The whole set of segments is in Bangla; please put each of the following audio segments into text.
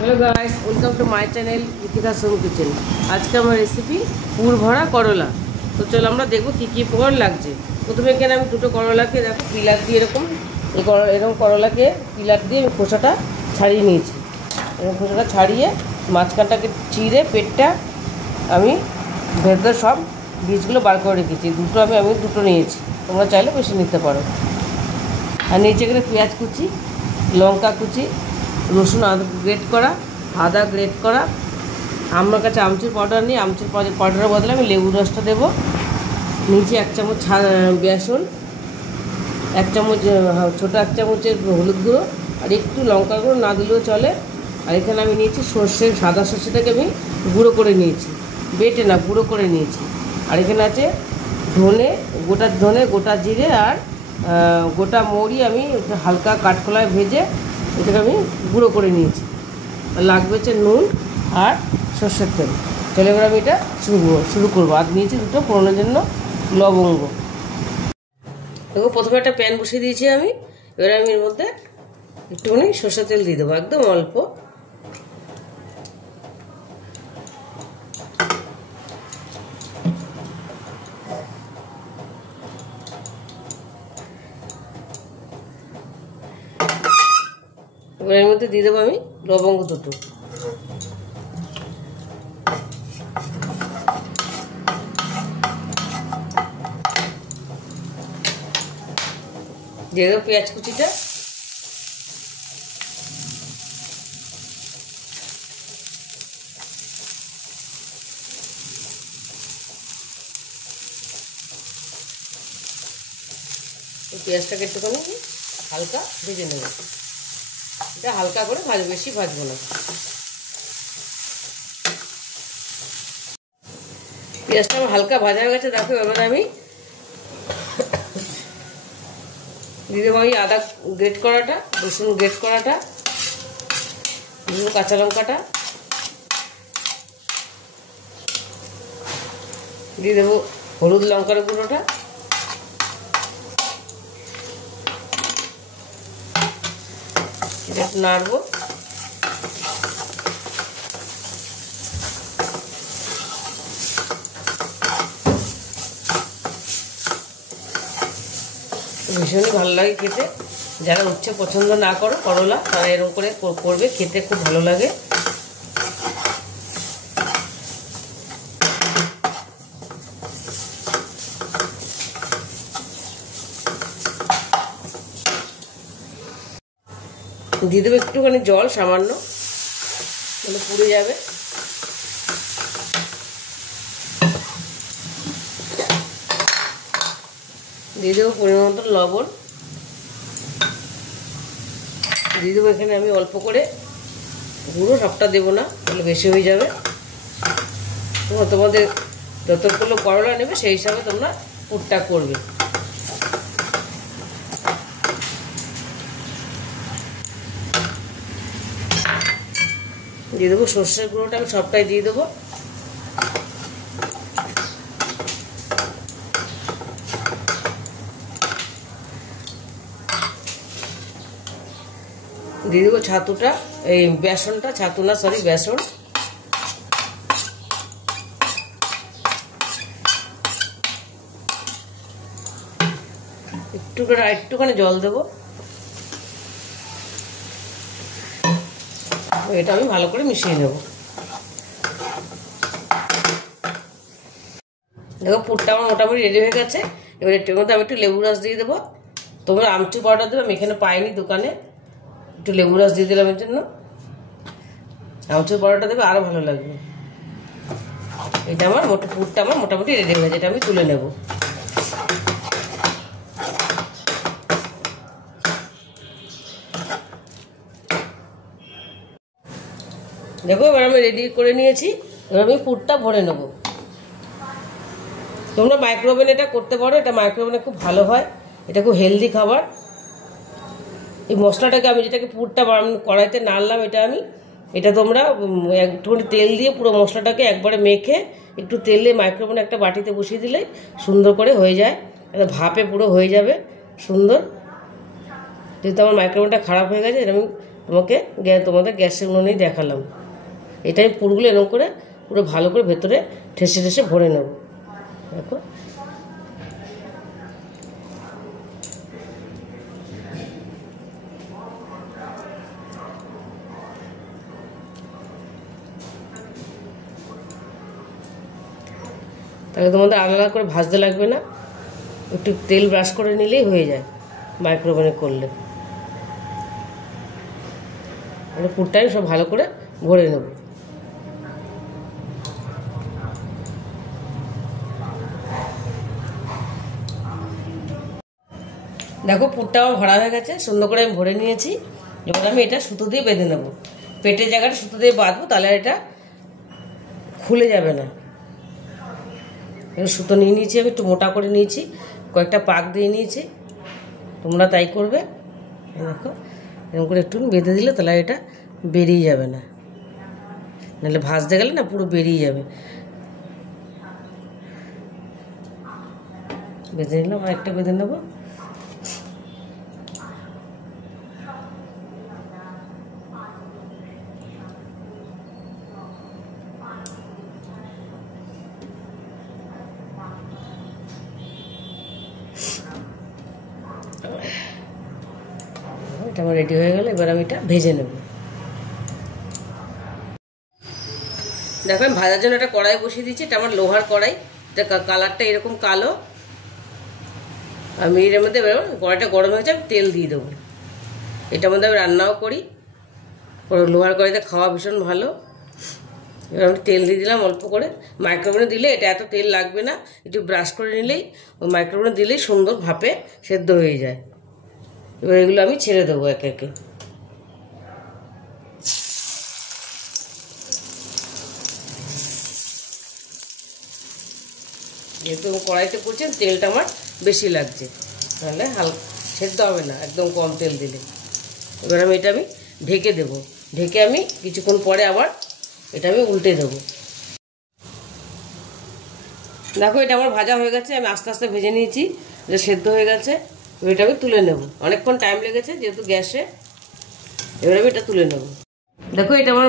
Hello guys, welcome to my channel Itika Som kitchen. आज के हमारे रेसिपি पुर भरा करला। तो चलो আমরা দেখব কি কি উপকরণ লাগছে। প্রথমে এখানে আমি দুটো করলাকে দেখো পিলার দিয়ে এরকম করলাকে পিলার দিয়ে আমি খোসাটা ছাড়িয়ে নিয়েছি। এরকম খোসাটা ছাড়িয়ে মাঝখানটাকে চিড়ে পেটটা আমি ভেতর সব বীজগুলো বার করে রেখেছি। আমি দুটো নিয়েছি, তোমরা চাইলে বেশি নিতে পারো। আর নিচে এখানে পেঁয়াজ কুচি, লঙ্কা কুচি, রসুন গ্রেট করা, আদা গ্রেট করা। আমার কাছে আমচুর পাউডার নেই, আমচুর পাউডারের বদলে আমি লেবু রসটা দেবো। নিচে 1 চামচ বেসন, 1 চামচ ছোটো 1 চামচের হলুদ গুঁড়ো, আর একটু লঙ্কা গুঁড়ো না দিলেও চলে। আর এখানে আমি নিয়েছি সাদা সর্ষেটাকে আমি গুঁড়ো করে নিয়েছি, বেটে না গুঁড়ো করে নিয়েছি। আর এখানে আছে গোটা ধনে, গোটা জিরে আর গোটা মৌরি আমি হালকা কাঠখোলায় ভেজে এটাকে আমি গুঁড়ো করে নিয়েছি। আর লাগবে হচ্ছে নুন আর সর্ষের তেল। চলে এবার আমি এটা শুরু করবো। আর নিয়েছি দুটো ফোড়নের জন্য লবঙ্গ। দেখো প্রথমে একটা প্যান বসিয়ে দিয়েছি আমি। এবার আমি এর মধ্যে একটুখানি সর্ষের তেল দিয়ে দেবো, একদম অল্প। এবার এর মধ্যে দিয়ে দেবো আমি লবঙ্গ দুটো। দিয়ে দেবো পেঁয়াজ কুচিটা। পেঁয়াজটাকে একটুখানি হালকা ভেজে নেব। এটা হালকা করে ভাজবো, বেশি ভাজবো না। পেঁয়াজটা আমার হালকা ভাজা হয়ে গেছে। দেখো এবার আমি দিয়ে দেবো আমি আদা গ্রেট করাটা, রসুন গ্রেট করাটা, কাঁচা লঙ্কাটা দিয়ে দেবো, হলুদ লঙ্কার গুঁড়োটা, এটা নাড়বো। ভীষণই ভালো লাগে খেতে। যারা উচ্ছে পছন্দ না করো করলা, তারা এরকম করে করবে, খেতে খুব ভালো লাগে। দিয়ে দেবো একটুখানি জল, সামান্য, মানে পুড়ে যাবে। দিয়ে দেবো পরিমাণ মতো লবণ। দিয়ে দেবো এখানে আমি অল্প করে গুঁড়ো, সবটা দেবো না, তাহলে বেশি হয়ে যাবে। তোমাদের যতগুলো করলা নেবে সেই হিসাবে তোমরা পুরটা করবে। দিয়ে দেবো সর্ষের গুঁড়োটা, আমি সবটাই দিয়ে দেবো। দিয়ে দেবো ছাতুটা, এই বেসনটা, ছাতু না সরি বেসন। একটুখানি জল দেবো। এটা আমি ভালো করে মিশিয়ে নেব। দেখো পুরটা আমার মোটামুটি রেডি হয়ে গেছে। এবার এটার মধ্যে আমি একটু লেবু রস দিয়ে দেবো। তোমরা আমচুর পাউডার দেবে, আমি এখানে পাইনি দোকানে, একটু লেবু রস দিয়ে দিলাম। এর জন্য আমচুর পাউডারটা দেবে, আরও ভালো লাগবে। এটা আমার পুরটা আমার মোটামুটি রেডি হয়ে গেছে। এটা আমি তুলে নেব। দেখো এবার আমি রেডি করে নিয়েছি। এবার আমি পুরটা ভরে নেব। তোমরা মাইক্রোওভেনে এটা করতে পারো, এটা মাইক্রোওভেনে খুব ভালো হয়, এটা খুব হেলদি খাবার। এই মশলাটাকে আমি যেটাকে পুরটা কড়াইতে নাড়লাম, এটা তোমরা একটুখানি তেল দিয়ে পুরো মশলাটাকে একবারে মেখে একটু তেলে মাইক্রোওভেনে একটা বাটিতে বসিয়ে দিলে সুন্দর করে হয়ে যায়। ভাপে পুরো হয়ে যাবে সুন্দর। যেহেতু আমার মাইক্রোওভেনটা খারাপ হয়ে গেছে, আমি তোমাদের গ্যাসের উনুনেই দেখালাম। এটাই পুরগুলো এরকম করে পুরো ভালো করে ভেতরে ঠেসে ঠেসে ভরে নেব। দেখো তাহলে তোমাদের আলাদা করে ভাজতে লাগবে না, একটু তেল ব্রাশ করে নিলেই হয়ে যায় মাইক্রোওভেনে করলে। পুরটাই সব ভালো করে ভরে নেব। দেখো পুরটা আমার ভরা হয়ে গেছে, সুন্দর করে আমি ভরে নিয়েছি। এবার আমি এটা সুতো দিয়ে বেঁধে নেব। পেটের জায়গাটা সুতো দিয়ে বাঁধবো, তাহলে এটা খুলে যাবে না। সুতো নিয়ে নিয়েছি, আমি একটু মোটা করে নিয়েছি, কয়েকটা পাক দিয়ে নিয়েছি। তোমরা তাই করবে। দেখো এরকম করে একটু বেঁধে দিলে তাহলে এটা বেরিয়ে যাবে না, নাহলে ভাজতে গেলে না পুরো বেরিয়ে যাবে। বেঁধে নিলাম, আর একটা বেঁধে নেবো। এটা আমার রেডি হয়ে গেল। এবার আমি এটা ভেজে নেব। দেখো আমি ভাজার জন্য একটা কড়াই বসিয়ে দিচ্ছি। এটা আমার লোহার কড়াই, এটা কালারটা এরকম কালো। আমি এর মধ্যে কড়াইটা গরম হয়েছে, আমি তেল দিয়ে দেবো। এটার মধ্যে আমি রান্নাও করি, লোহার কড়াইতে খাওয়া ভীষণ ভালো। এবার আমি তেল দিয়ে দিলাম অল্প করে। মাইক্রোওভেনে দিলে এটা এত তেল লাগবে না, একটু ব্রাশ করে নিলেই ওই মাইক্রোওভেনে দিলেই সুন্দর ভাপে সেদ্ধ হয়ে যায়। এবার এগুলো আমি ছেড়ে দেবো একে একে। যেহেতু কড়াইতে করছেন তেলটা আমার বেশি লাগছে, তাহলে হালকা সেদ্ধ হবে না, একদম কম তেল দিলে। এবার আমি এটা ঢেকে দেবো। ঢেকে আমি কিছুক্ষণ পরে আবার এটা আমি উল্টে দেবো। দেখো এটা আমার ভাজা হয়ে গেছে, আমি আস্তে আস্তে ভেজে নিয়েছি, এটা সেদ্ধ হয়ে গেছে। এটা আমি তুলে নেব, অনেকক্ষণ টাইম লেগেছে যেহেতু গ্যাসে। এবার আমি এটা তুলে নেব। দেখো এটা আমার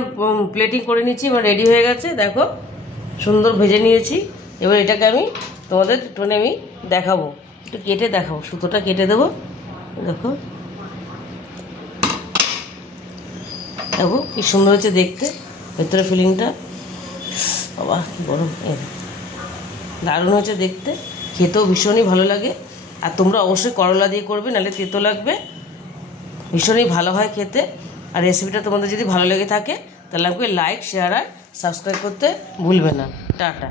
প্লেটিং করে নিয়েছি, আমার রেডি হয়ে গেছে। দেখো সুন্দর ভেজে নিয়েছি। এবার এটাকে আমি তোমাদের একটুখানি আমি দেখাবো, একটু কেটে দেখাবো। সুতোটা কেটে দেবো। দেখো দেখো কি সুন্দর হয়েছে দেখতে, ভেতরে ফিলিংটা। বাবা কি গরম, দারুণ হয়েছে দেখতে, খেতেও ভীষণই ভালো লাগে। আর তোমরা অবশ্যই করলা দিয়ে করবে, নাহলে তেতো লাগবে। ভীষণই ভালো হয় খেতে। আর রেসিপিটা তোমাদের যদি ভালো লেগে থাকে তাহলে আমাকে লাইক, শেয়ার আর সাবস্ক্রাইব করতে ভুলবে না। টাটা।